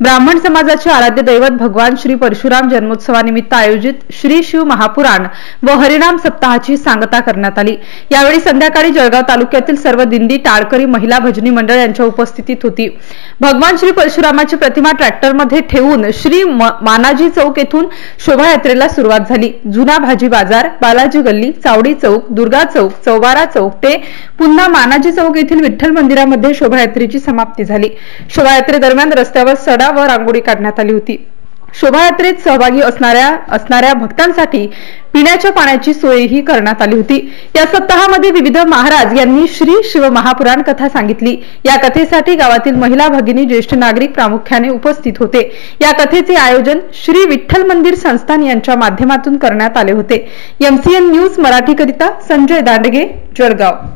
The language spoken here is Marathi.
ब्राह्मण समाजाचे आराध्य दैवत भगवान श्री परशुराम जन्मोत्सवानिमित्त आयोजित श्री शिव महापुराण व हरिनाम सप्ताहाची सांगता करण्यात आली। यावेळी संध्याकाळी जळगाव तालुक्यातील सर्व दिंडी, टाळकरी, महिला भजनी मंडळ यांच्या उपस्थितीत होती। भगवान श्री परशुरामाची प्रतिमा ट्रॅक्टरमध्ये ठेवून श्री मानाजी चौक येथून शोभायात्रेला सुरुवात झाली। जुना भाजी बाजार, बालाजी गल्ली, चावडी चौक, दुर्गा चौक, चौबारा चौक ते पुन्हा मानाजी चौक येथील विठ्ठल मंदिरामध्ये शोभायात्रेची समाप्ती झाली। शोभायात्रेदरम्यान रस्त्यावर सडा व रांगोळी काढण्यात आली होती। शोभायात्रेत सहभागी असणाऱ्या भक्तांसाठी पिण्याच्या पाण्याची सोयही करण्यात आली होती। या सप्ताहामध्ये विविध महाराज यांनी श्री शिव महापुराण कथा सांगितली। या कथेसाठी गावातील महिला भगिनी, ज्येष्ठ नागरिक प्रामुख्याने उपस्थित होते। या कथेचे आयोजन श्री विठ्ठल मंदिर संस्थान यांच्या माध्यमातून करण्यात आले होते। MCN न्यूज मराठी करिता संजय दांडगे, जळगाव।